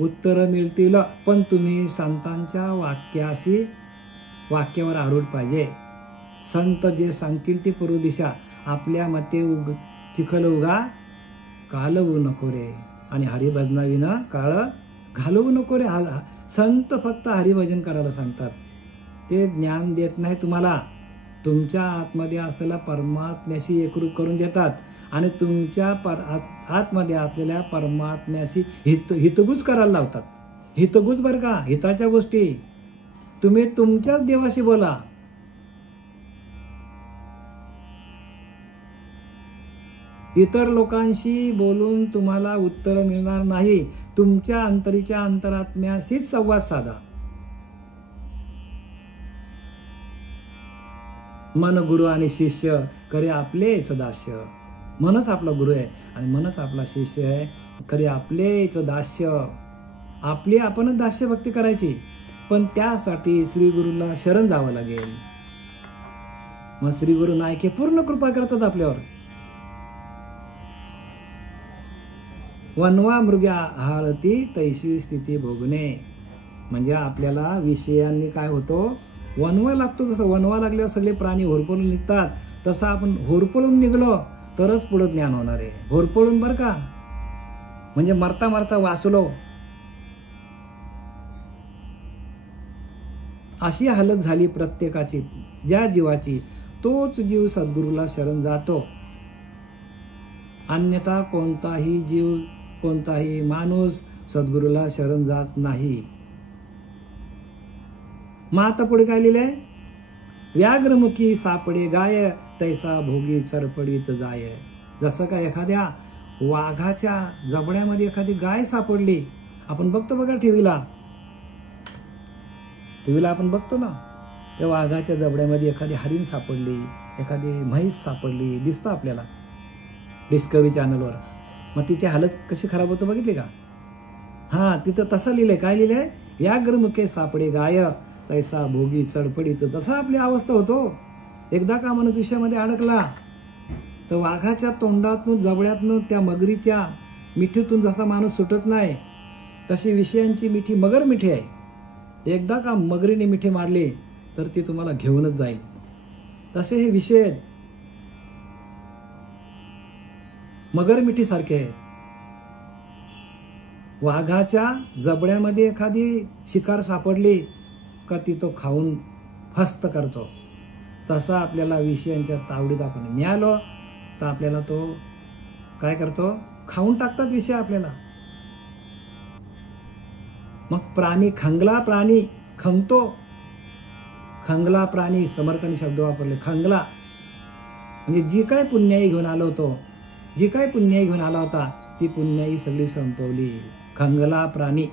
उत्तरं मिळतील. पण तुम्ही संतांच्या वाक्यावर आरूढ पाहिजे. संत जे सांगतील ती पूर्व दिशा. आपल्या मते चिखल उगा कालवू नको रे, आणि हरिभजनाविना काळ घालवू नको रे. संत फक्त हरिभजन करायला सांगतात, ते ज्ञान देत नाही तुम्हाला. तुमच्या आतमध्ये असलेल्या परमात्म्याशी एकरूप करून देतात आणि तुमच्या आतमध्ये असलेल्या परमात्म्याशी हितगुज करायला लावतात. हितगुज बरं का, हिताच्या गोष्टी. तुम्ही तुमच्याच देवाशी बोला. इतर लोकांशी बोलून तुम्हाला उत्तर मिळणार नाही. तुमच्या अंतरीच्या अंतरात्म्याशीच संवाद साधा. मन गुरु आणि शिष्य करे आपलेच दास्य. मनच आपला गुरु आहे आणि मनच आपला शिष्य आहे. करे आपलेच दास्य. आपली आपणच दास्य भक्ती करायची. पण त्यासाठी श्री गुरुला शरण जावं लागेल. मग श्री गुरु नायके पूर्ण कृपा करतात आपल्यावर. वनवा मृग्या आहारती तैशी स्थिती भोगणे. म्हणजे आपल्याला विषयांनी काय होतो, वनवा लागतो. जसं वनवा लागल्यावर सगळे प्राणी होरपळून निघतात, तसं आपण होरपळून निघलो तरच पुढं ज्ञान होणार आहे. होरपळून बरं का, म्हणजे मरता मरता वाचलो अशी हालत झाली प्रत्येकाची. ज्या जीवाची तोच जीव सद्गुरूला शरण जातो. अन्यथा कोणताही जीव, कोणताही माणूस सद्गुरूला शरण जात नाही. मग आता पुढे काय लिहिलंय? व्याघ्रमुखी सापडे गाय, तैसा भोगी चरपडीत जाय. जसं काय एखाद्या वाघाच्या जबड्यामध्ये एखादी गाय सापडली. आपण बघतो बघा टीव्हीला आपण बघतो ना, त्या वाघाच्या जबड्यामध्ये एखादी हरिण सापडली, एखादी म्हैस सापडली, दिसतं आपल्याला डिस्कवरी चॅनलवर. मग तिथे हालत कशी खराब होतं बघितली का? हां, तिथं तसं लिहिलंय. काय लिहिलंय? व्याघ्रमुखे सापडे गाय, तैसा भोगी चडपडीत. तसं आपली अवस्था होतो. एकदा का माणूस विषयामध्ये अडकला तर वाघाच्या तोंडातून, जबड्यातून, त्या मगरीच्या मिठीतून जसा माणूस सुटत नाही, तशी विषयांची मिठी मगर मिठी आहे. एकदा का मगरीने मिठी मारली तर ती तुम्हाला घेऊनच जाईल. तसे हे विषय मगर मिठी सारखे आहेत. वाघाच्या जबड्यामध्ये एखादी शिकार सापडली का ती तो खाऊन फस्त करतो. तसा आपल्याला विषयांच्या तावडीत आपण मिळालो तर आपल्याला तो काय करतो? खाऊन टाकतात विषय आपल्याला. मग प्राणी खंगला, प्राणी खंगतो. खंगला प्राणी, समर्थाने शब्द वापरले. खंगला म्हणजे जी काय पुण्याई घेऊन आलो होतो, जी काय पुण्याई घेऊन आला होता ती पुण्याई सगळी संपवली. खंगला प्राणी.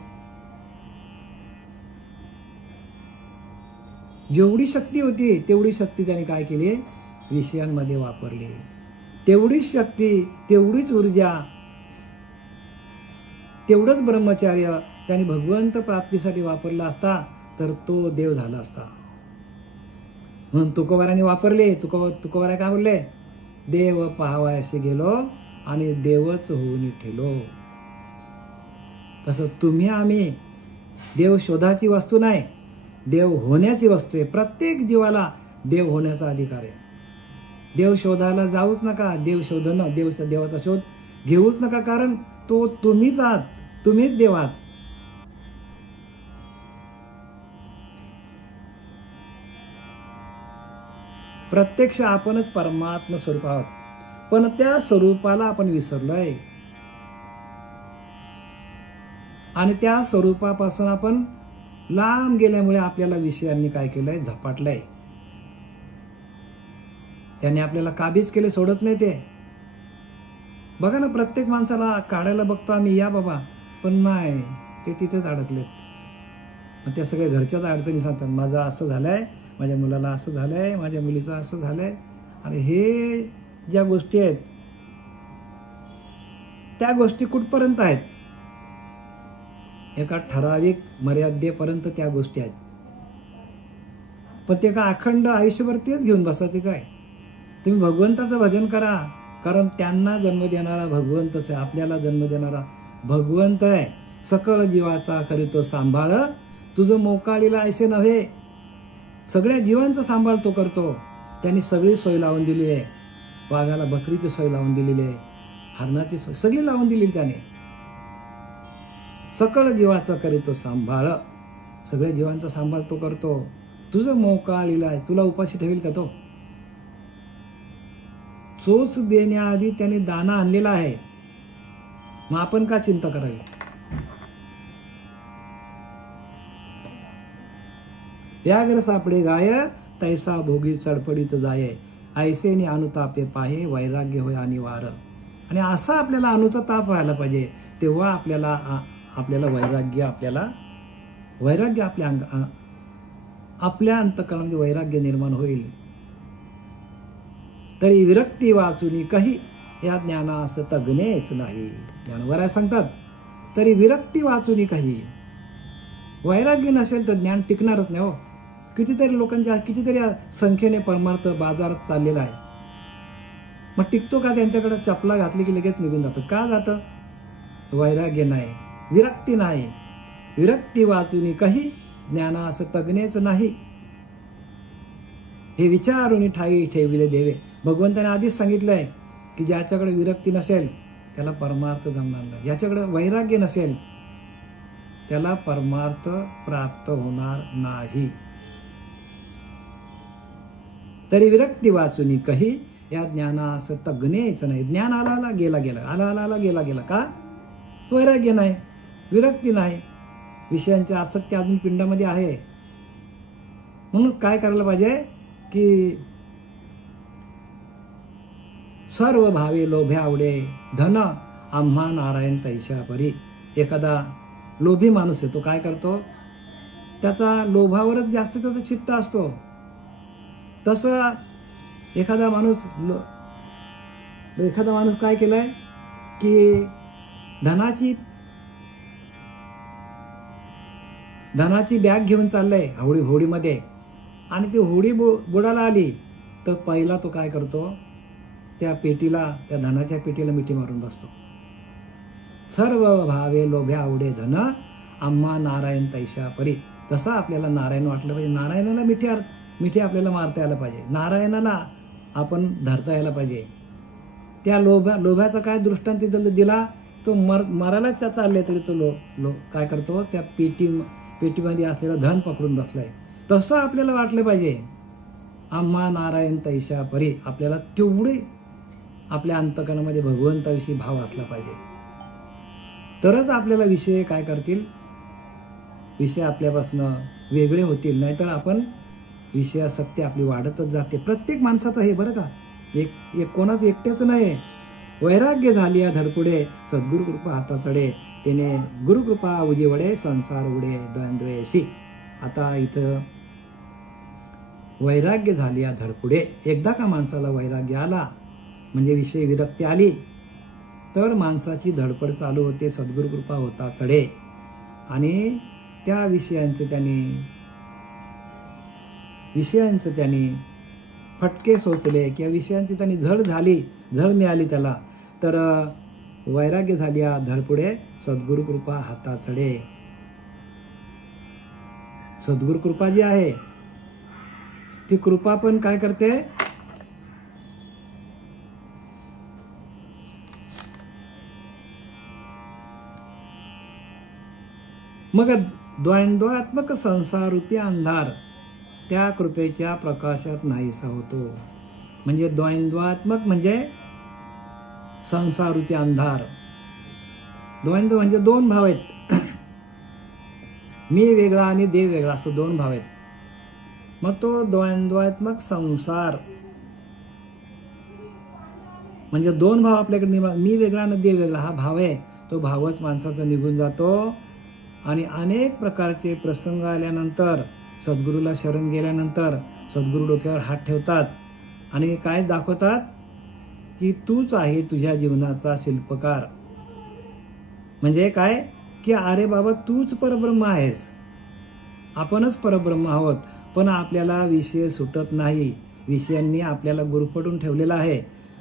जेवढी शक्ती होती तेवढी शक्ती त्याने काय केली? विषयांमध्ये वापरली. तेवढीच शक्ती, तेवढीच ऊर्जा तेवढंच ब्रह्मचर्य त्यांनी भगवंत प्राप्तीसाठी वापरला असता तर तो देव झाला असता. म्हणून तुकोबारांनी वापरले. तुकोबारा काय बोलले? देव पाहावयाशी गेलो आणि देवच होऊन ठेलो. तसं तुम्ही आम्ही देव शोधाची वस्तू नाही, देव होण्याची वस्तू आहे. प्रत्येक जीवाला देव होण्याचा अधिकार आहे. देव शोधायला जाऊच नका. देव शोधणं, देवाचा शोध घेऊच नका, कारण तो तुम्हीच आहात, तुम्हीच देव आहात. प्रत्यक्ष आपणच परमात्मा स्वरूप आहोत, पण त्या स्वरूपाला आपण विसरलोय आणि त्या स्वरूपापासून आपण लांब गेल्यामुळे आपल्याला विषयांनी काय केलंय? झपाटलंय. त्याने आपल्याला काबीज केले, सोडत नाही ते. बघा ना, प्रत्येक माणसाला काढायला बघतो आम्ही, या बाबा, पण नाही, ते तिथेच अडकलेत. मग ते सगळे घरच्याच अडचणी सांगतात. माझं असं झालंय, माझ्या मुलाला असं झालंय, माझ्या मुलीचं असं झालंय. आणि हे ज्या गोष्टी आहेत त्या गोष्टी कुठपर्यंत आहेत? एका ठराविक मर्यादेपर्यंत त्या गोष्टी आहेत. पण ते का अखंड आयुष्यभर तेच घेऊन बसा? ते काय? तुम्ही भगवंताचं भजन करा, कारण त्यांना जन्म देणारा भगवंतच आहे. आपल्याला जन्म देणारा भगवंत आहे. सकल जीवाचा करीतो सांभाळ, तुझं मोकाळीला ऐसे नव्हे. सगळ्या जीवांचा सांभाळ तो करतो. त्यांनी सगळी सोय लावून दिली आहे. वाघाला बकरीची सोय लावून दिलेली आहे, हरणाची सोय सगळी लावून दिलेली त्याने. सकल जीवाचा करीतो सांभाळ, सगळ्या जीवांचा सांभाळ तो करतो. तुझं मोकाळीला आहे, तुला उपाशी ठेवील का तो? चोच देण्याआधी त्याने दाना आणलेला आहे. मग आपण का चिंता करावी? व्याघ्र सापडे गाय, तैसा भोगी चडपडीत जाय. ऐसेनी अनुतापे पाहे, वैराग्य होय अनिवार्य. आणि असा आपल्याला अनुताप व्हायला पाहिजे, तेव्हा आपल्याला वैराग्य आपल्या अंतःकरणामध्ये वैराग्य निर्माण होईल. तरी विरक्ती वाचून काही या ज्ञानास तगणेच नाही. ज्ञानवराय सांगतात, तरी विरक्ती वाचून काही. वैराग्य नसेल तर ज्ञान टिकणारच नाही. हो, कितीतरी लोकांच्या कितीतरी संख्येने परमार्थ बाजारात चाललेला आहे. मग टिकतो का? त्यांच्याकडे चपला घातली की लगेच निघून जातं. का जातं? वैराग्य नाही, विरक्ती नाही. विरक्ती वाचून काही ज्ञानास तगणेच नाही. हे विचारून ठाई ठेविले देवे. भगवंताने आधीच सांगितलंय की ज्याच्याकडे विरक्ती नसेल त्याला परमार्थ जमणार नाही. ज्याच्याकडे वैराग्य नसेल त्याला परमार्थ प्राप्त होणार नाही. तरी विरक्ती वाचून काही या ज्ञानास तगणेच नाही. ज्ञान आला गेला गेला, आला गेला गेला. का? वैराग्य नाही, विरक्ती नाही. विषयांची आसक्ती अजून पिंडामध्ये आहे. म्हणून काय करायला पाहिजे की सर्व भावे लोभे आवडे, धन आम्हा नारायण तैशा परी. एखादा लोभी माणूस आहे, तो काय करतो? त्याचा लोभावरच जास्त त्याचं चित्त असतो. तसं एखादा माणूस काय केलाय की धनाची बॅग घेऊन चाललाय होडीमध्ये, आणि ती होडी बुडाला आली तर पहिला तो काय करतो? त्या धनाच्या पेटीला मिठी मारून बसतो. सर्व भावे लोभे आवडे धन आम्हा नारायण तैशा परी. तसं आपल्याला नारायण वाटलं पाहिजे. नारायणाला मिठी आपल्याला मारता यायला पाहिजे. नारायणाला आपण धरता यायला पाहिजे. त्या लोभ्याचा काय दृष्टांत दिला? तो मरायलाच त्या चालले तरी तो काय करतो? त्या पेटीमध्ये असलेलं धन पकडून बसलाय. तसं आपल्याला वाटलं पाहिजे. आम्हा नारायण तैशा परी. आपल्याला तेवढे आपल्या अंतःकरणामध्ये भगवंताविषयी भाव असला पाहिजे, तरच आपल्याला विषय काय करतील? विषय आपल्यापासून वेगळे होतील. नाहीतर आपण विषयासक्ती आपली वाढतच जाते. प्रत्येक माणसाचं हे बरं का, एक कोणाचं एकट्याचं नाही. वैराग्य झाली या धडपुडे, सद्गुरु कृपा हाता चढे. त्याने गुरुकृपा उजीवडे, संसार उडे द्वंद्वेशी. आता इथं वैराग्य झाली या धडपुडे. एकदा का माणसाला वैराग्य आला म्हणजे विषय विरक्ती आली तर माणसाची धडपड चालू होते, सद्गुरु कृपा होता चढे आणि त्या विषयांचं त्यांनी फटके सोचले किंवा विषयांची त्यांनी झळ मिळाली त्याला, तर वैराग्य झाली, धडपुढे सद्गुरु कृपा हाता चढे. सद्गुरु कृपा जी आहे ती कृपा पण काय करते, मग द्वंद्वात्मक संसारूपी अंधार त्या कृपेच्या प्रकाशात नाहीसा होतो. म्हणजे द्वंद्वात्मक म्हणजे संसारूपी अंधार. द्वंद्व म्हणजे दोन भाव आहेत, मी वेगळा आणि देव वेगळा, असं दोन भाव आहेत. मग तो द्वंद्वात्मक संसार म्हणजे दोन भाव आपल्याकडे, मी वेगळा आणि देव वेगळा हा भाव आहे, तो भावच माणसाचा निघून जातो. आणि अनेक प्रकारचे प्रसंग आल्यानंतर, सद्गुरूला शरण गेल्यानंतर सद्गुरू डोक्यावर हात ठेवतात आणि काय दाखवतात की तूच आहे तुझ्या जीवनाचा शिल्पकार. म्हणजे काय की अरे बाबा तूच परब्रह्म आहेस, आपणच परब्रह्म आहोत. पण आपल्याला विषय सुटत नाही, विषयांनी आपल्याला गुरफटून ठेवलेला आहे,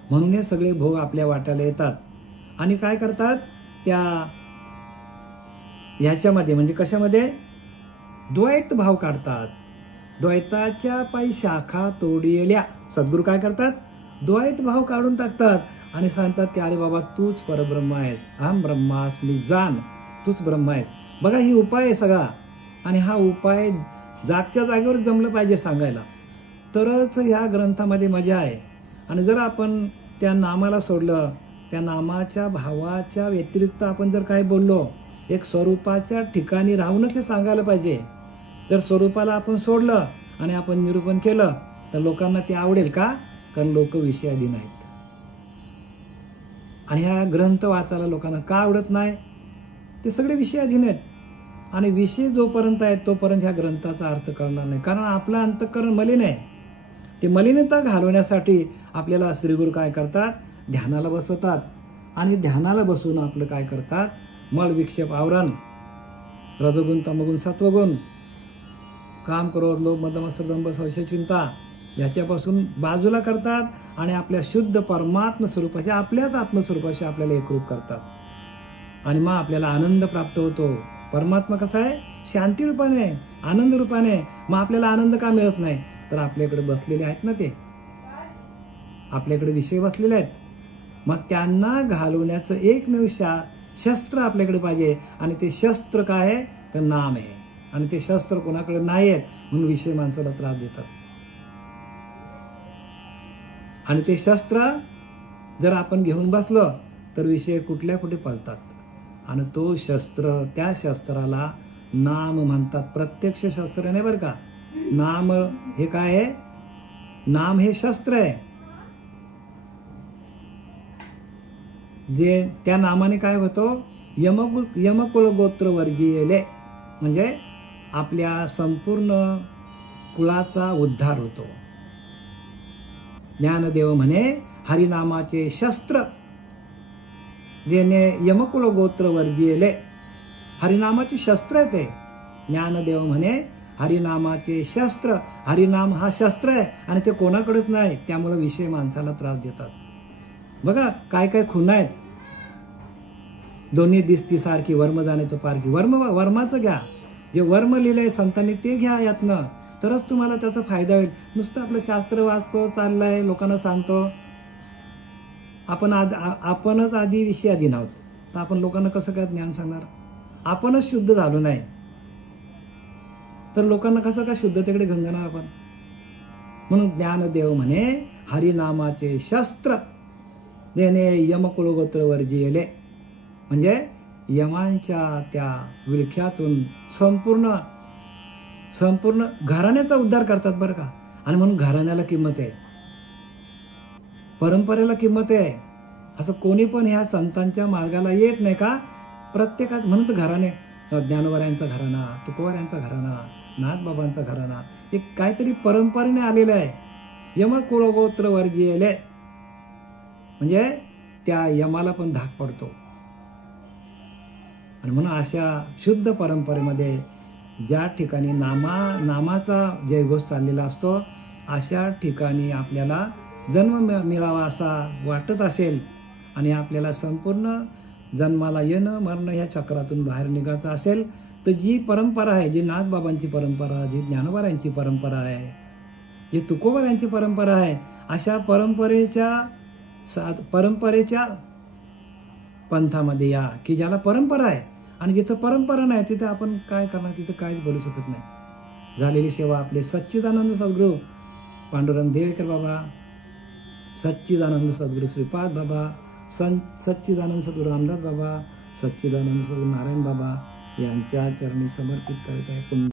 म्हणून हे सगळे भोग आपल्या वाट्याला येतात. आणि काय करतात त्या ह्याच्यामध्ये म्हणजे कशामध्ये द्वैत भाव काढतात. द्वैताच्या पायी शाखा तोडिल्या. सद्गुरू काय करतात, द्वैत भाव काढून टाकतात आणि सांगतात की अरे बाबा तूच परब्रह्म आहेस, अहम ब्रह्मास्मी, जाण तूच ब्रह्म आहेस. बघा ही उपाय आहे सगळा, आणि हा उपाय जागच्या जागेवर जमलं पाहिजे सांगायला, तरच ह्या ग्रंथामध्ये मजा आहे. आणि जर आपण त्या नामाला सोडलं, त्या नामाच्या भावाच्या व्यतिरिक्त आपण जर काय बोललो, एक स्वरूपाच्या ठिकाणी राहूनच हे सांगायला पाहिजे. तर स्वरूपाला आपण सोडलं आणि आपण निरूपण केलं तर लोकांना ते आवडेल का? कारण लोक विषयाधीन आहेत. आणि हा ग्रंथ वाचायला लोकांना का आवडत नाही? ते सगळे विषयाधीन आहेत. आणि विषय जोपर्यंत आहेत तोपर्यंत ह्या ग्रंथाचा अर्थ कळणार नाही, कारण आपलं अंतःकरण मलिन आहे. ते मलिनता घालवण्यासाठी आपल्याला श्रीगुरू काय करतात, ध्यानाला बसवतात. आणि ध्यानाला बसून आपलं काय करतात, मळ विक्षेप आवरण, रजोगुण तमगुण सत्वगुण, काम क्रोध लोभ मद मत्सर दंभ संशय चिंता याच्यापासून बाजूला करतात आणि आपल्या शुद्ध परमात्म स्वरूपाशी, आपल्याच आत्मस्वरूपाशी आपल्याला एकरूप करतात. आणि मग आपल्याला आनंद प्राप्त होतो. परमात्मा कसा आहे, शांती रूपाने, आनंद रूपाने. मग आपल्याला आनंद का मिळत नाही? तर आपल्याकडे बसलेले आहेत ना, ते आपल्याकडे विषय बसलेले आहेत. मग त्यांना घालवण्याचं एकमेव शस्त्र आपल्याकडे पाहिजे. आणि ते शस्त्र काय आहे, तर नाम आहे. आणि ते शस्त्र कोणाकडे नाही आहेत, म्हणून विषय माणसाला त्रास देतात. आणि ते शस्त्र जर आपण घेऊन बसलो तर विषय कुठल्या कुठे पळतात. आणि तो शस्त्र, त्या शस्त्राला नाम म्हणतात. प्रत्यक्ष शस्त्र नाही बरं का. नाम हे काय आहे, नाम हे शस्त्र आहे. जे त्या नामाने काय होतो, यमकुल गोत्र वर्गीयले, म्हणजे आपल्या संपूर्ण कुळाचा उद्धार होतो. ज्ञानदेव म्हणे हरिनामाचे शस्त्र जेने यमकुल गोत्र वर्गीयले, हरिनामाचे शस्त्र आहे ते. ज्ञानदेव म्हणे हरिनामाचे शस्त्र, हरिनाम हा शस्त्र आहे आणि ते कोणाकडेच नाही. त्यामुळे विषय माणसाला त्रास देतात. बघा काय काय खुणा आहेत. दोन्ही दिसती सारखी, वर्म जाणे तो पारखी. वर्माचं घ्या, जे वर्म लिहिलंय संतांनी ते घ्या यातनं, तरच तुम्हाला त्याचा फायदा होईल. नुसतं आपलं शास्त्र वाचतो, चाललंय, लोकांना सांगतो. आपणच आधी विषयाधीन आहोत, तर आपण लोकांना कसं काय ज्ञान सांगणार? आपणच शुद्ध झालो नाही तर लोकांना कसं काय शुद्धतेकडे घेऊन जाणार आपण? म्हणून ज्ञानदेव म्हणे हरिनामाचे शस्त्र देणे यमकुलगोत्र वर्जीयले, म्हणजे यमांच्या त्या विळख्यातून संपूर्ण घराण्याचा उद्धार करतात बरं का. आणि म्हणून घराण्याला किंमत आहे, परंपरेला किंमत आहे. असं कोणी पण ह्या संतांच्या मार्गाला येत नाही का? प्रत्येकात म्हणून तर घराणे, ज्ञानोबरायांचा घराणा, तुकोबारायांचा घराणा, नाथबाबांचा घराणा, एक काहीतरी परंपरेने आलेलं आहे. यमकुलगोत्र वर्गीयले म्हणजे त्या यमाला पण धाक पडतो. आणि म्हणून अशा शुद्ध परंपरेमध्ये ज्या ठिकाणी नामाचा जयघोष चाललेला असतो, अशा ठिकाणी आपल्याला जन्म मिळावा असा वाटत असेल आणि आपल्याला संपूर्ण जन्माला येणं मरणं ह्या चक्रातून बाहेर निघायचं असेल, तर जी परंपरा आहे, जी नाथबाबांची परंपरा, जी ज्ञानोबारांची परंपरा आहे, जी तुकोबारांची परंपरा आहे, अशा परंपरेच्या पंथामध्ये या की ज्याला परंपरा आहे. आणि जिथं परंपरा नाही तिथं आपण काय करणार, तिथं काहीच बोलू शकत नाही. झालेली सेवा आपले सच्चिदानंद सद्गुरू पांडुरंग देवेकर बाबा, सच्चिदानंद सद्गुरू श्रीपाद बाबा, सच्चिदानंद सद्गुरू रामदास बाबा, सच्चिदानंद सद्गुरू नारायण बाबा यांच्या चरणी समर्पित करत आहे.